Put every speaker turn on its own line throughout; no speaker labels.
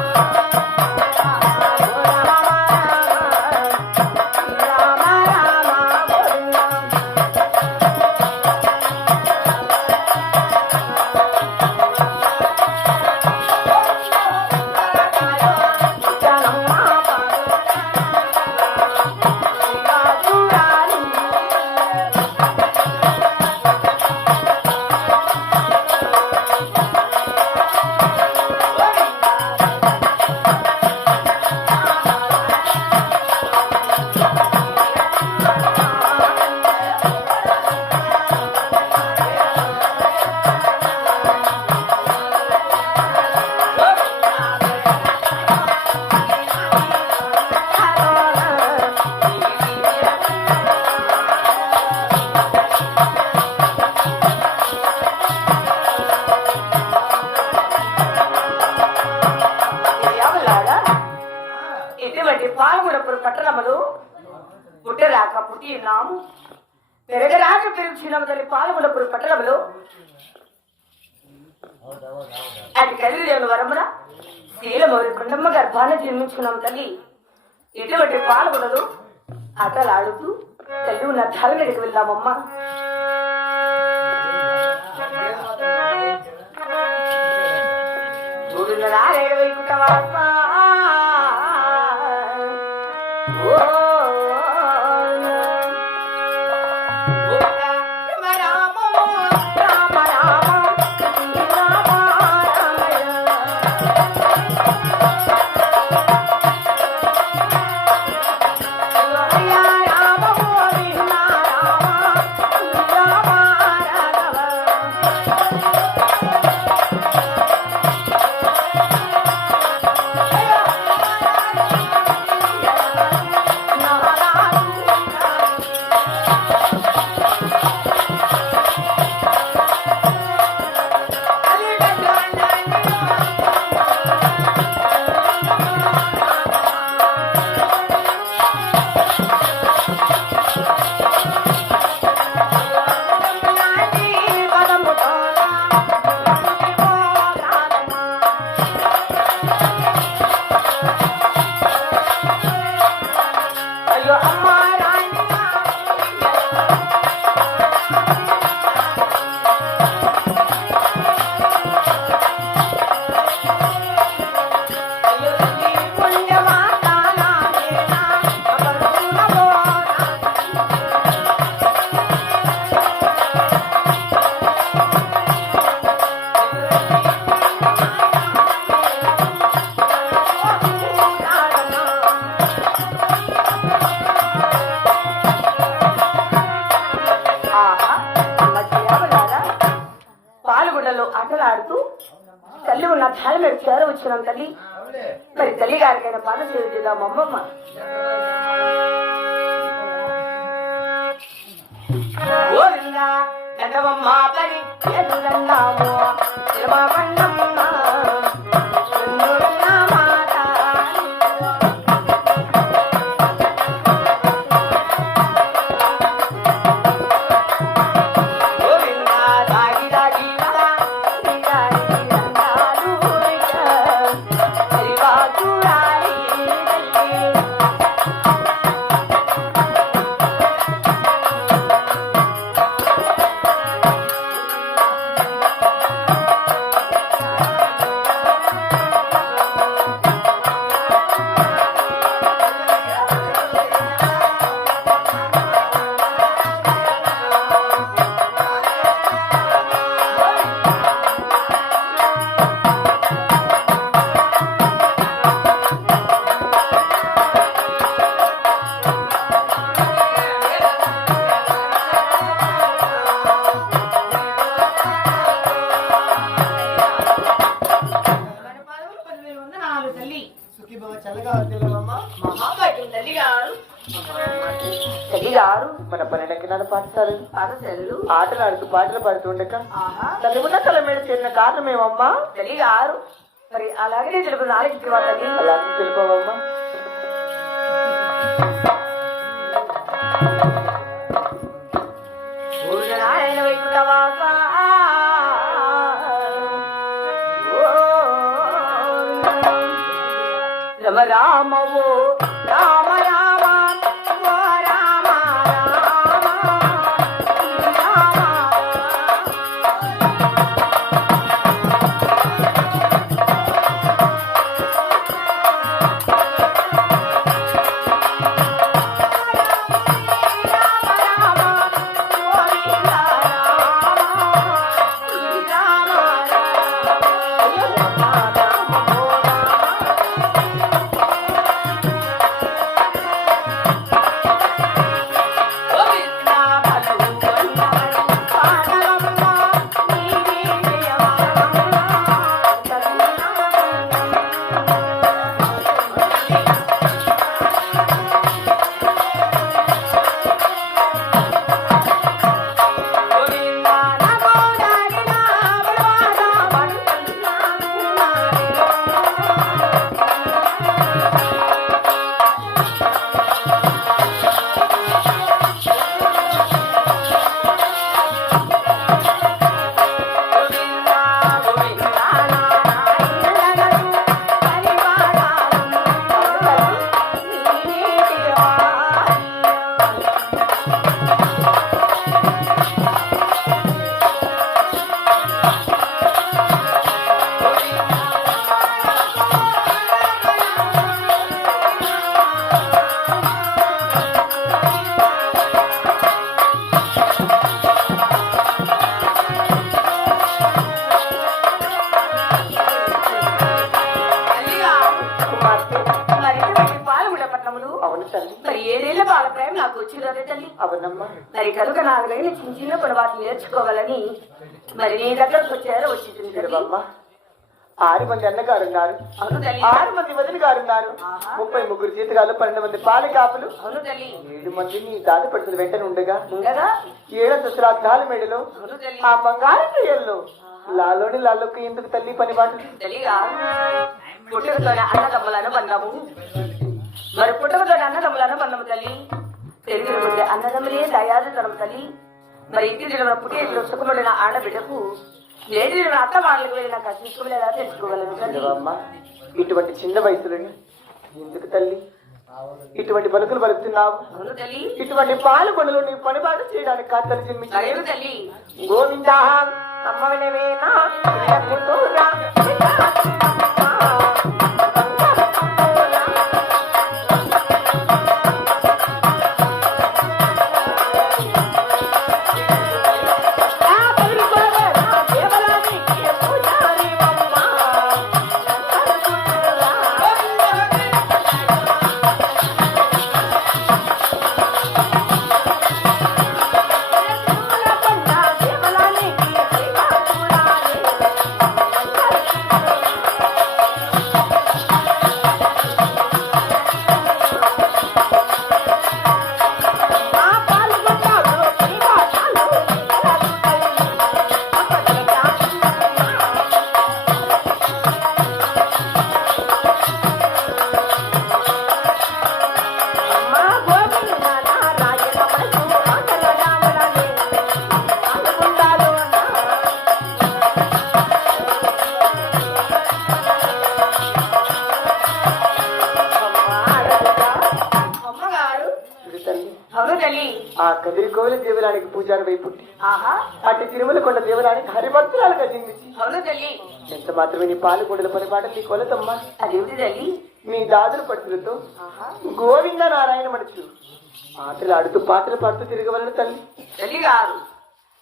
Thank you. ఇటువంటి పట్టణములు పుట్టరాక పుట్టి ఉన్నాము పెరగరాక పెరుగుచున్నాము తల్లి పాల్గొనప్పుడు పట్టణములు. అది కలిగిన వరమున శీలమౌరి కుండమ్మ గర్భాన్ని జన్మించుకున్నాము తల్లి. ఇటువంటి పాల్గొనలు ఆటలాడుతూ తల్లి ఉన్న ధరగడికి వెళ్దామమ్మా. చూడున్నారేడు వైకుంఠవాస. ఓ Oh, ఆటలాడుతూ తల్లి ఉన్న ధార మీద చేరవచ్చున్నాం తల్లి? మరి తల్లి గారికైనా పాట చేద్దాం అమ్మమ్మ? గోవిందా, దండవమ్మ పరి గారు
మన పన్నెండు కింద పాడతారు ఆటలు ఆడుతూ పాటలు పాడుతుండక ఉన్న తల మీద చేరిన కారణం ఏమమ్మా
గారు మరి అలాగే తెలుపు నాలుగు తల్లి
అలాగే
వైకుంఠవాస రమ రామవో రామ రామ.
అవునమ్మా.
మరి కనుక నాలుగైన చిన్న చిన్న కొన్ని వాటిని నేర్చుకోవాలని మరి నీ దగ్గరకు వచ్చారో వచ్చింది
తిరువమ్మ ఆరు మంది అన్నగారు ఉన్నారు. ఆరు మంది వదిలి గారు ఉన్నారు. ముప్పై ముగ్గురు జీతగాళ్ళు పన్నెండు మంది పాల కాపులు. ఏడు మంది నీ దాది పడుతుంది వెంటనే ఉండగా. ఏడంత శ్రాద్ధాల మెడలో. ఆ బంగారు ప్రియుల్లో లాలోని లాలోకి ఎందుకు తల్లి పని పాటు
పుట్టుకతోనే అన్నదమ్ములను బంధము మరి పుట్టుకతోనే అన్నదమ్ములను బంధము తల్లి. పెరిగిన కొద్ది అన్నదమ్ములే దయాదుతనం తల్లి. మరి ఇంటి దిన పుట్టిన సుఖముడిన ఆడబిడ్డకు లేని అత్త వాళ్ళకి వెళ్ళిన కష్టించుకోలేదా తెలుసుకోగలను
ఇటువంటి చిన్న వయసులోని ఎందుకు తల్లి? ఇటువంటి బలుకులు బలుకుతున్నావు
తల్లి.
ఇటువంటి పాలు కొనులు నీ పనిపాటు చేయడానికి
మరేమి తల్లి.
గోవింద కూతురా తల్లి ఆ కదిరికోవిల దేవరానికి పూజారి వై పుట్టి
ఆహా.
అటు తిరుమల కొండ దేవరానికి హరిభక్తురాలుగా జన్మించి.
అవును తల్లి.
ఎంత మాత్రమే నీ పాలు కొండల పనిపాటలు నీ కొలతమ్మా.
అదేమిటి తల్లి?
మీ దాదుల పట్టులతో గోవింద నారాయణ మడుచు ఆటలు ఆడుతూ పాటలు పాడుతూ తిరగవలను తల్లి.
తల్లి గారు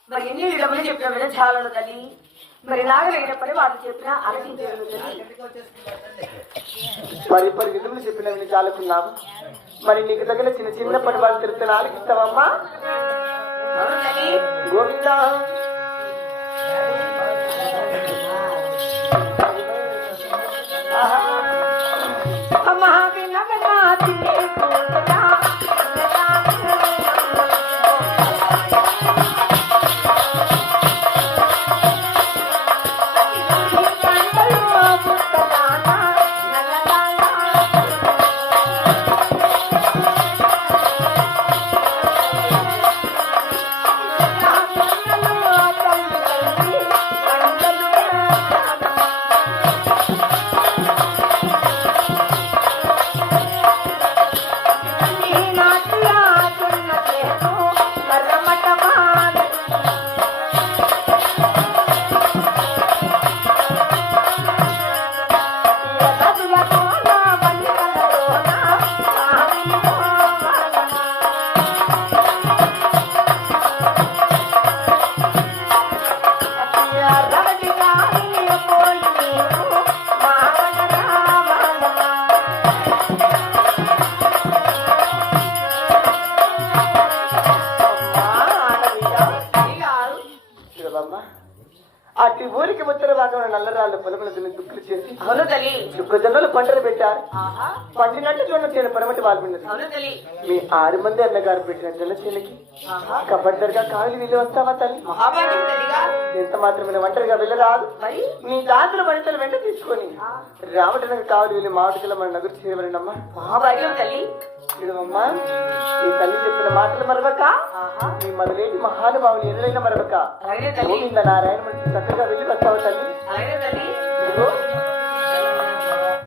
మరి ఎన్ని విధములు చెప్పిన విధ చాలను తల్లి మరి నాగలిగిన వాళ్ళు చెప్పిన ఆలోచించారు తల్లి
పరి పరి చెప్పిన విని చాలుకున్నాము మరి నీకు తగిన చిన్న చిన్న పని వాళ్ళు తిరుగుతున్న ఆలకిస్తావమ్మా గోవింద.
అమ్మా వినగనాది
చేసి
అవును తల్లి.
దుక్కజొన్నలు పంటలు పెట్టారు.
ఆహా.
పంచినట్టు జొన్న చేను
అవును తల్లి.
మీ ఆరు మంది అన్నగారు పెట్టిన జొన్న చేనుకి కబడ్డరిగా కాలు వీళ్ళు వస్తావా తల్లి? ఎంత మాత్రమే ఒంటరిగా వెళ్ళరాదు.
మరి?
నీ దాంతుల వంటలు వెంట తీసుకొని రావటానికి కావాలి వీళ్ళు మాటకల మన నగరు
మహాభాగ్యం తల్లి.
చూడమ్మా నీ తల్లి చెప్పిన మాటలు మరవక నీ మొదలేటి మహానుభావులు ఎదురైన మరవక.
తల్లి.
గోవింద నారాయణ మనకి చక్కగా వెళ్ళి వస్తావా తల్లి.